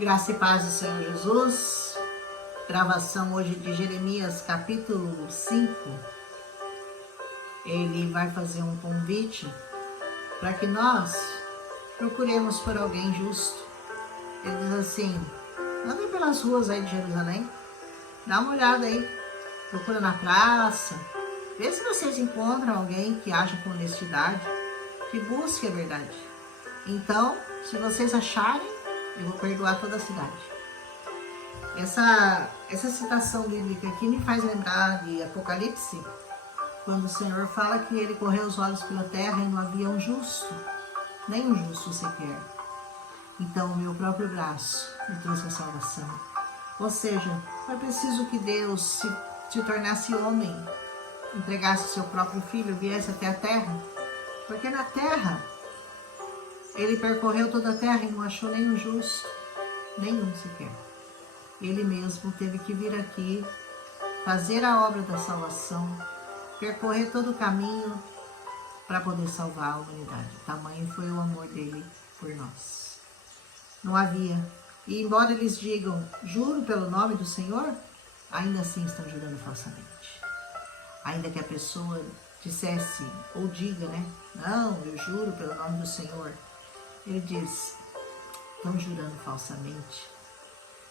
Graça e paz do Senhor Jesus. Gravação hoje de Jeremias capítulo 5. Ele vai fazer um convite para que nós procuremos por alguém justo. Ele diz assim: andem pelas ruas aí de Jerusalém, dá uma olhada aí, procura na praça, vê se vocês encontram alguém que age com honestidade, que busque a verdade. Então, se vocês acharem, eu vou perdoar toda a cidade. Essa citação bíblica aqui me faz lembrar de Apocalipse, quando o Senhor fala que ele correu os olhos pela terra e não havia um justo, nem um justo sequer. Então o meu próprio braço me trouxe a salvação. Ou seja, foi preciso que Deus se tornasse homem, entregasse o seu próprio filho, viesse até a terra, porque na terra ele percorreu toda a terra e não achou nenhum justo, nenhum sequer. Ele mesmo teve que vir aqui, fazer a obra da salvação, percorrer todo o caminho para poder salvar a humanidade. Tamanho foi o amor dele por nós. Não havia. E embora eles digam, juro pelo nome do Senhor, ainda assim estão jurando falsamente. Ainda que a pessoa dissesse ou diga, né? Não, eu juro pelo nome do Senhor. Ele diz, estão jurando falsamente.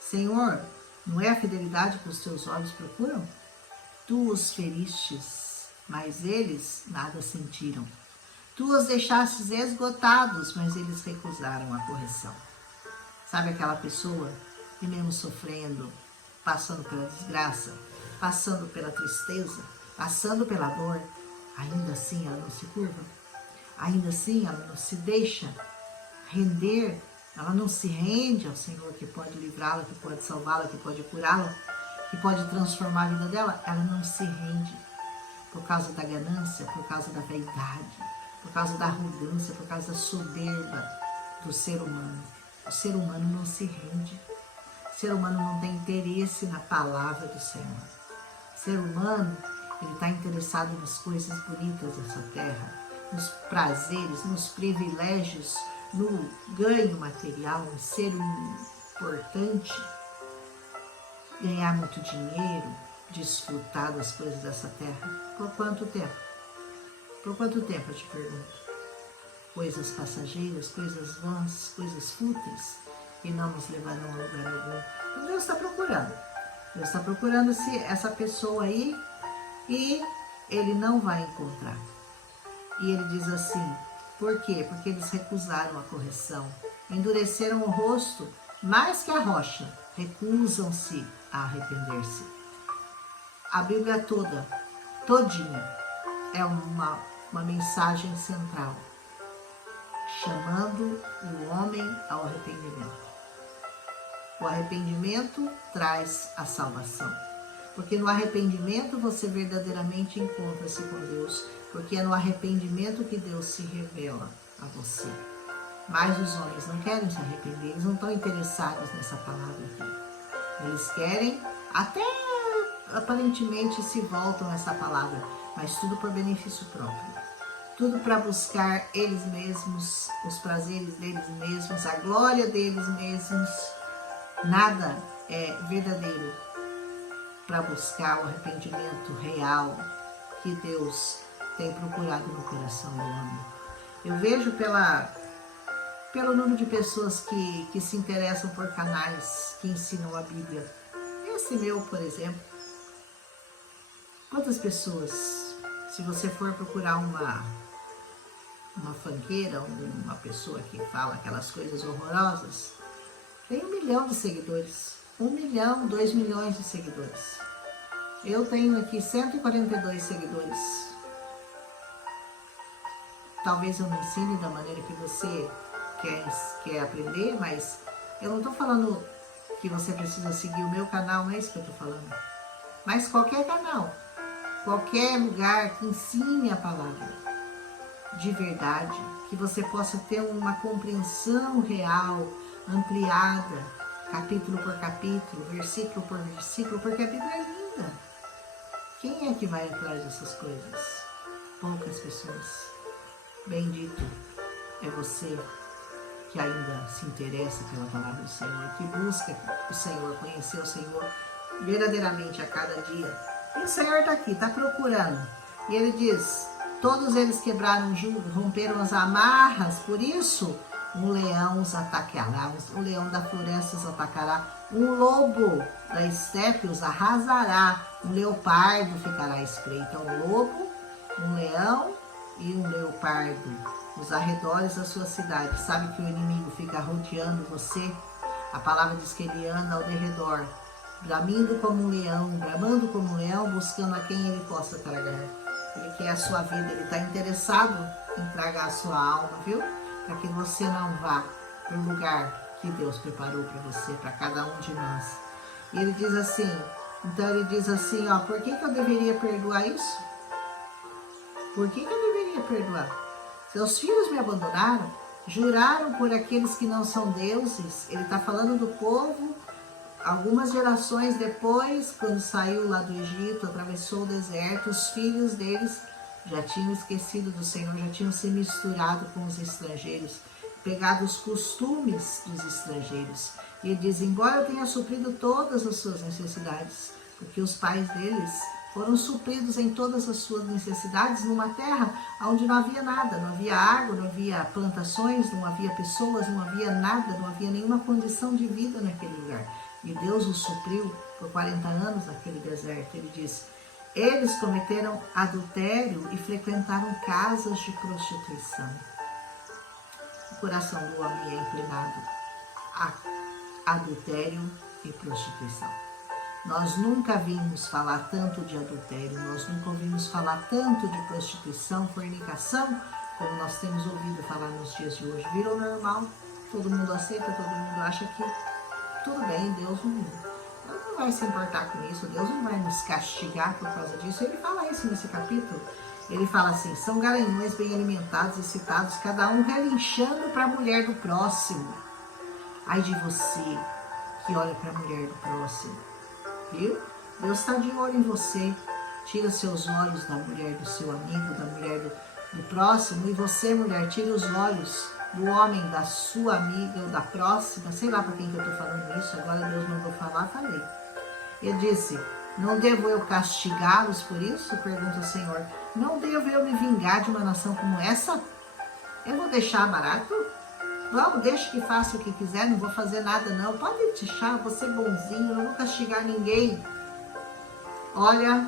Senhor, não é a fidelidade que os teus olhos procuram? Tu os feristes, mas eles nada sentiram. Tu os deixastes esgotados, mas eles recusaram a correção. Sabe aquela pessoa que mesmo sofrendo, passando pela desgraça, passando pela tristeza, passando pela dor, ainda assim ela não se curva? Ainda assim ela não se deixa render, ela não se rende ao Senhor que pode livrá-la, que pode salvá-la, que pode curá-la, que pode transformar a vida dela. Ela não se rende por causa da ganância, por causa da vaidade, por causa da arrogância, por causa da soberba do ser humano. O ser humano não se rende. O ser humano não tem interesse na palavra do Senhor. O ser humano, ele está interessado nas coisas bonitas dessa terra, nos prazeres, nos privilégios, no ganho material, em ser importante, ganhar muito dinheiro, desfrutar das coisas dessa terra. Por quanto tempo? Por quanto tempo, eu te pergunto? Coisas passageiras, coisas vãs, coisas fúteis, que não nos levarão a lugar algum. Então Deus está procurando. Deus está procurando essa pessoa aí e ele não vai encontrar. E ele diz assim, por quê? Porque eles recusaram a correção, endureceram o rosto mais que a rocha, recusam-se a arrepender-se. A Bíblia toda, todinha, é uma mensagem central, chamando o homem ao arrependimento. O arrependimento traz a salvação, porque no arrependimento você verdadeiramente encontra-se com Deus, porque é no arrependimento que Deus se revela a você. Mas os homens não querem se arrepender, eles não estão interessados nessa palavra aqui. Eles querem, até aparentemente se voltam a essa palavra, mas tudo por benefício próprio. Tudo para buscar eles mesmos, os prazeres deles mesmos, a glória deles mesmos. Nada é verdadeiro para buscar o arrependimento real que Deus tem procurado no coração do homem. Eu vejo pelo número de pessoas que se interessam por canais que ensinam a Bíblia. Esse meu, por exemplo. Quantas pessoas, se você for procurar uma fanqueira, uma pessoa que fala aquelas coisas horrorosas, tem 1 milhão de seguidores. 1 milhão, 2 milhões de seguidores. Eu tenho aqui 142 seguidores. Talvez eu não ensine da maneira que você quer aprender, mas eu não estou falando que você precisa seguir o meu canal, não é isso que eu estou falando. Mas qualquer canal, qualquer lugar que ensine a palavra de verdade, que você possa ter uma compreensão real, ampliada, capítulo por capítulo, versículo por versículo, porque a Bíblia é linda. Quem é que vai atrás dessas coisas? Poucas pessoas. Bendito é você que ainda se interessa pela palavra do Senhor, que busca o Senhor, conhecer o Senhor verdadeiramente a cada dia. E o Senhor está aqui, está procurando. E ele diz, todos eles quebraram o jugo, romperam as amarras, por isso um leão os atacará, um leão da floresta os atacará, um lobo da estepe os arrasará, um leopardo ficará à espreita. Um lobo, um leão e um leopardo nos arredores da sua cidade. Sabe que o inimigo fica rodeando você? A palavra diz que ele anda ao derredor, bramando como um leão, buscando a quem ele possa tragar. Ele quer a sua vida, ele está interessado em tragar a sua alma, viu? Para que você não vá para o lugar que Deus preparou para você, para cada um de nós. E ele diz assim, ó, por que eu deveria perdoar isso? Por que eu deveria perdoar? Seus filhos me abandonaram, juraram por aqueles que não são deuses. Ele está falando do povo, algumas gerações depois, quando saiu lá do Egito, atravessou o deserto, os filhos deles já tinham esquecido do Senhor, já tinham se misturado com os estrangeiros, pegado os costumes dos estrangeiros. E ele diz, embora eu tenha suprido todas as suas necessidades, porque os pais deles foram supridos em todas as suas necessidades numa terra onde não havia nada, não havia água, não havia plantações, não havia pessoas, não havia nada, não havia nenhuma condição de vida naquele lugar. E Deus os supriu por 40 anos naquele deserto. Ele diz, eles cometeram adultério e frequentaram casas de prostituição. O coração do homem é inclinado a adultério e prostituição. Nós nunca vimos falar tanto de adultério, nós nunca ouvimos falar tanto de prostituição, fornicação, como nós temos ouvido falar nos dias de hoje. Virou normal, todo mundo aceita, todo mundo acha que tudo bem, Deus não vai se importar com isso, Deus não vai nos castigar por causa disso. Ele fala isso nesse capítulo. Ele fala assim, são garanhões bem alimentados e excitados, cada um relinchando para a mulher do próximo. Ai de você que olha para a mulher do próximo, viu? Deus está de olho em você. Tira seus olhos da mulher do seu amigo, da mulher do próximo. E você, mulher, tira os olhos do homem, da sua amiga ou da próxima. Sei lá para quem que eu estou falando isso, agora Deus mandou falar, falei. Ele disse, não devo eu castigá-los por isso? Pergunta o Senhor. Não devo eu me vingar de uma nação como essa? Eu vou deixar barato? Vamos, deixa que faça o que quiser, não vou fazer nada não. Pode deixar, vou ser bonzinho, não vou castigar ninguém. Olha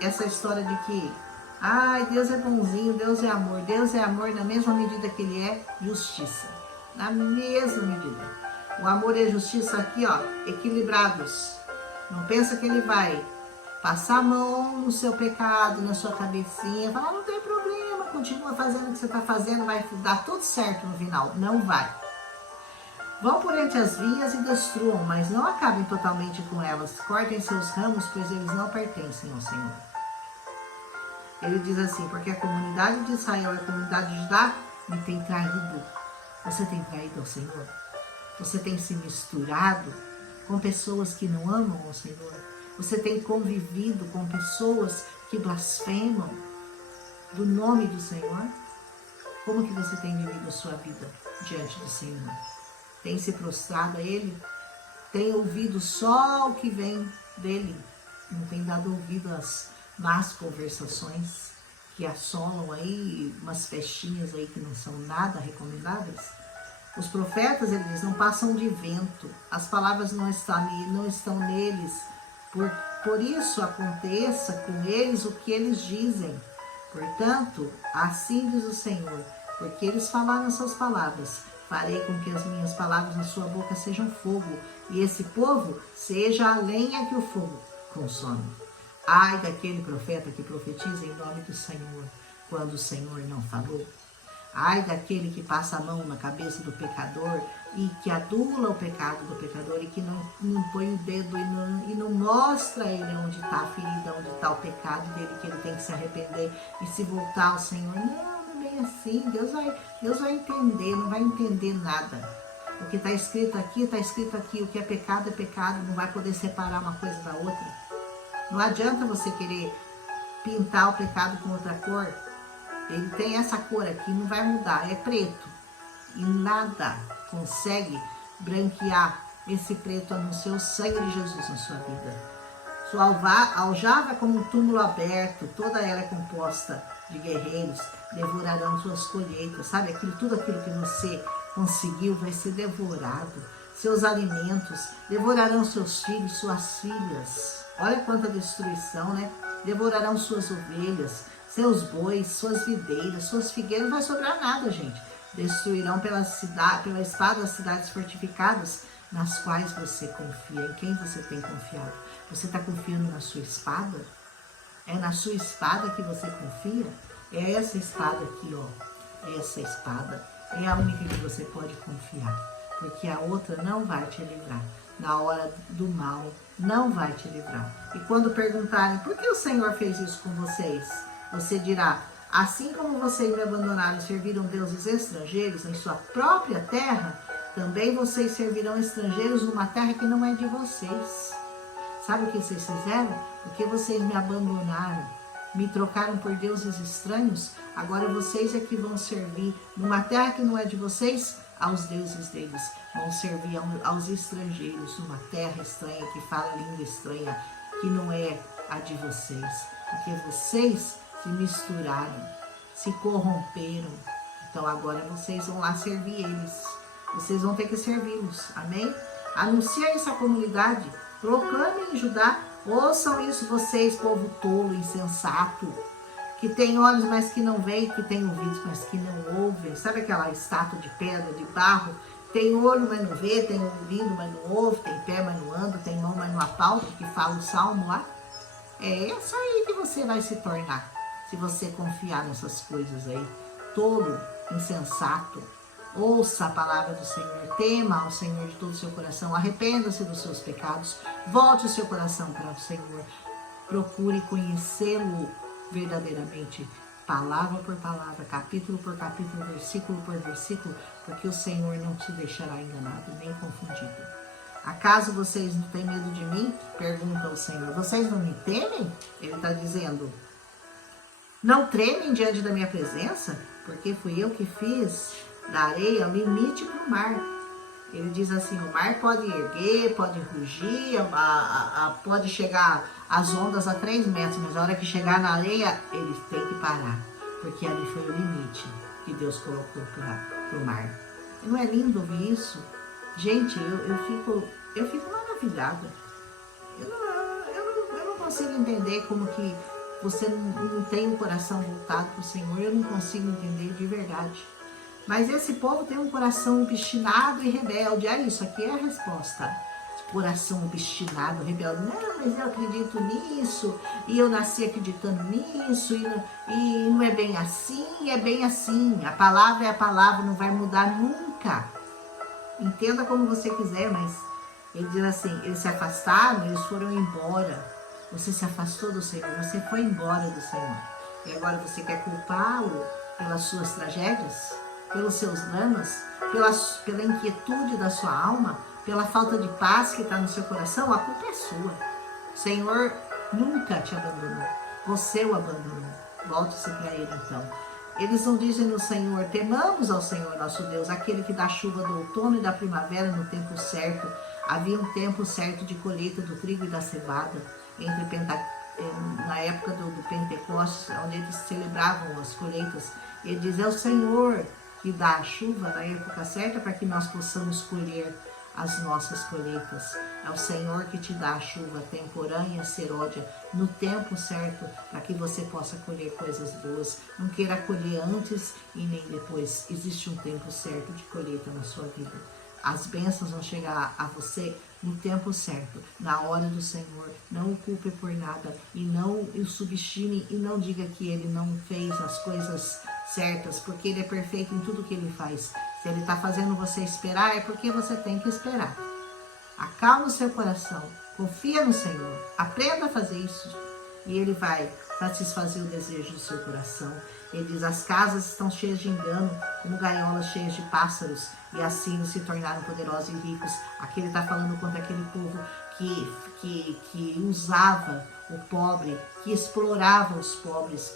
essa história de que, ai, Deus é bonzinho, Deus é amor na mesma medida que Ele é justiça. Na mesma medida. O amor e a justiça aqui, ó, equilibrados. Não pensa que Ele vai passar a mão no seu pecado, na sua cabecinha, falar, não tem problema, continua fazendo o que você está fazendo, vai dar tudo certo no final. Não vai. Vão por entre as vinhas e destruam, mas não acabem totalmente com elas. Cortem seus ramos, pois eles não pertencem ao Senhor. Ele diz assim, porque a comunidade de Israel e a comunidade de Judá me tem traído. Você tem traído ao Senhor? Você tem se misturado com pessoas que não amam ao Senhor? Você tem convivido com pessoas que blasfemam do nome do Senhor? Como que você tem vivido a sua vida diante do Senhor? Tem se prostrado a Ele? Tem ouvido só o que vem dEle? Não tem dado ouvido às más conversações que assolam aí, umas festinhas aí que não são nada recomendáveis? Os profetas, eles não passam de vento. As palavras não estão neles. Por isso aconteça com eles o que eles dizem. Portanto, assim diz o Senhor, porque eles falaram essas palavras, farei com que as minhas palavras na sua boca sejam fogo, e esse povo seja a lenha que o fogo consome. Ai daquele profeta que profetiza em nome do Senhor, quando o Senhor não falou. Ai daquele que passa a mão na cabeça do pecador e que adula o pecado do pecador e que não põe o dedo e não mostra a ele onde está a ferida, onde está o pecado dele, que ele tem que se arrepender e se voltar ao Senhor. Não é bem assim. Deus vai entender, não vai entender nada. O que está escrito aqui, o que é pecado, não vai poder separar uma coisa da outra. Não adianta você querer pintar o pecado com outra cor. Ele tem essa cor aqui, não vai mudar, é preto. E nada consegue branquear esse preto a não ser o sangue de Jesus na sua vida. Sua aljava é como um túmulo aberto, toda ela é composta de guerreiros, devorarão suas colheitas, sabe? Tudo aquilo que você conseguiu vai ser devorado. Seus alimentos, devorarão seus filhos, suas filhas. Olha quanta destruição, né? Devorarão suas ovelhas, seus bois, suas videiras, suas figueiras, não vai sobrar nada, gente. Destruirão pela espada as cidades fortificadas, nas quais você confia. Em quem você tem confiado? Você está confiando na sua espada? É na sua espada que você confia? É essa espada aqui, ó. Essa espada é a única que você pode confiar. Porque a outra não vai te livrar. Na hora do mal, não vai te livrar. E quando perguntarem, por que o Senhor fez isso com vocês? Você dirá, assim como vocês me abandonaram e serviram deuses estrangeiros em sua própria terra, também vocês servirão estrangeiros numa terra que não é de vocês. Sabe o que vocês fizeram? Porque vocês me abandonaram, me trocaram por deuses estranhos, agora vocês é que vão servir numa terra que não é de vocês, aos deuses deles. Vão servir aos estrangeiros, numa terra estranha, que fala língua estranha, que não é a de vocês. Porque vocês se misturaram, se corromperam. Então agora vocês vão lá servir eles. Vocês vão ter que servi-los. Amém? Anuncia isso à comunidade. Proclamem em Judá. Ouçam isso vocês, povo tolo, insensato, que tem olhos, mas que não veem, que tem ouvidos, mas que não ouvem. Sabe aquela estátua de pedra, de barro? Tem olho, mas não vê, tem ouvido, mas não ouve, tem pé, mas não anda, tem mão, mas não apalpa, que fala o salmo lá. É essa aí que você vai se tornar, se você confiar nessas coisas aí. Tolo, insensato. Ouça a palavra do Senhor, tema ao Senhor de todo o seu coração, arrependa-se dos seus pecados, volte o seu coração para o Senhor, procure conhecê-lo verdadeiramente, palavra por palavra, capítulo por capítulo, versículo por versículo, porque o Senhor não te deixará enganado nem confundido. Acaso vocês não têm medo de mim? Pergunta o Senhor. Vocês não me temem? Ele está dizendo, não tremem diante da minha presença? Porque fui eu que fiz da areia o limite para o mar. Ele diz assim, o mar pode erguer, pode rugir, pode chegar as ondas a 3 metros, mas a hora que chegar na areia, ele tem que parar, porque ali foi o limite que Deus colocou para o mar. Não é lindo ouvir isso? Gente, eu fico maravilhada. Eu não consigo entender como que você não tem o coração voltado para o Senhor, eu não consigo entender de verdade. Mas esse povo tem um coração obstinado e rebelde. Isso aqui é a resposta. Coração obstinado, rebelde. Não, mas eu acredito nisso, e eu nasci acreditando nisso, e não é bem assim, é bem assim. A palavra é a palavra, não vai mudar nunca. Entenda como você quiser, mas ele diz assim, eles se afastaram, eles foram embora. Você se afastou do Senhor, você foi embora do Senhor. E agora você quer culpá-lo pelas suas tragédias? Pelos seus dramas, pela inquietude da sua alma, pela falta de paz que está no seu coração, a culpa é sua. O Senhor nunca te abandonou, você o abandonou. Volte-se para Ele então. Eles não dizem no Senhor, temamos ao Senhor nosso Deus, aquele que dá chuva do outono e da primavera no tempo certo. Havia um tempo certo de colheita do trigo e da cevada, na época do Pentecostes, onde eles celebravam as colheitas. Ele diz, é o Senhor que dá a chuva na época certa para que nós possamos colher as nossas colheitas. É o Senhor que te dá a chuva temporânea, seródia, no tempo certo, para que você possa colher coisas boas. Não queira colher antes e nem depois. Existe um tempo certo de colheita na sua vida. As bênçãos vão chegar a você no tempo certo, na hora do Senhor. Não o culpe por nada e não o subestime e não diga que Ele não fez as coisas certas, porque Ele é perfeito em tudo que Ele faz. Se Ele está fazendo você esperar, é porque você tem que esperar. Acalma o seu coração, confia no Senhor, aprenda a fazer isso e Ele vai satisfazer o desejo do seu coração. Ele diz, as casas estão cheias de engano, como gaiolas cheias de pássaros, e assim se tornaram poderosos e ricos. Aqui ele está falando contra aquele povo que usava o pobre, que explorava os pobres,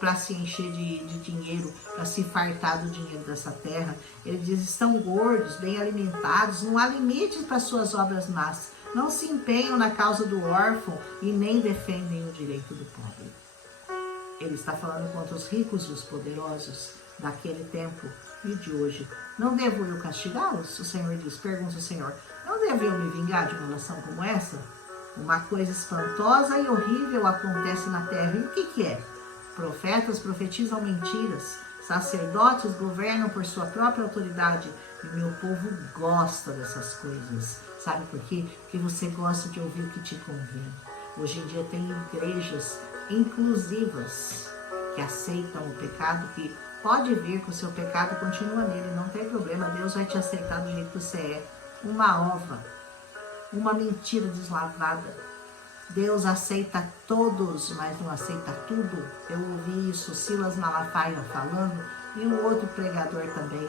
para se encher de dinheiro, para se fartar do dinheiro dessa terra. Ele diz, estão gordos, bem alimentados, não há limites para suas obras más, não se empenham na causa do órfão e nem defendem o direito do pobre. Ele está falando contra os ricos e os poderosos daquele tempo e de hoje. Não devo eu castigá-los? O Senhor diz, pergunta o Senhor, não devo eu me vingar de uma nação como essa? Uma coisa espantosa e horrível acontece na terra. E o que é? Profetas profetizam mentiras, sacerdotes governam por sua própria autoridade, e meu povo gosta dessas coisas. Sabe por quê? Porque você gosta de ouvir o que te convém. Hoje em dia tem igrejas inclusivas que aceitam o pecado, que pode vir que o seu pecado continua nele, não tem problema, Deus vai te aceitar do jeito que você é. Uma ova, uma mentira deslavada. Deus aceita todos, mas não aceita tudo. Eu ouvi isso, Silas Malafaia falando, e um outro pregador também.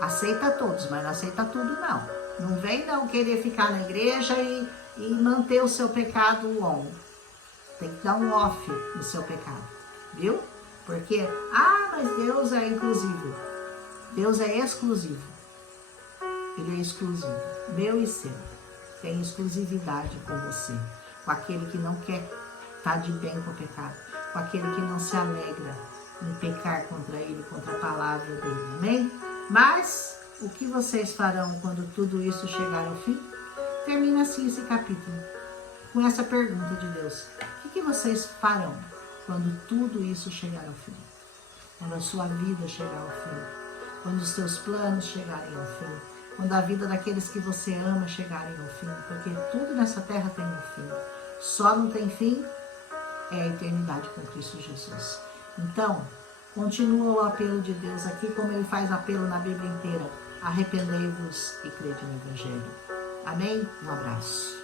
Aceita todos, mas não aceita tudo não. Não vem não querer ficar na igreja e manter o seu pecado on. Tem que dar um off no seu pecado, viu? Porque, mas Deus é inclusivo. Deus é exclusivo. Ele é exclusivo, meu e seu. Tem exclusividade com você, com aquele que não quer estar de bem com o pecado, com aquele que não se alegra em pecar contra ele, contra a palavra dele, amém? Mas, o que vocês farão quando tudo isso chegar ao fim? Termina assim esse capítulo, com essa pergunta de Deus. O que vocês farão quando tudo isso chegar ao fim? Quando a sua vida chegar ao fim? Quando os seus planos chegarem ao fim? Quando a vida daqueles que você ama chegarem ao fim? Porque tudo nessa terra tem um fim. Só não tem fim é a eternidade com Cristo Jesus. Então, continua o apelo de Deus aqui, como ele faz apelo na Bíblia inteira. Arrependei-vos e crede no Evangelho. Amém? Um abraço.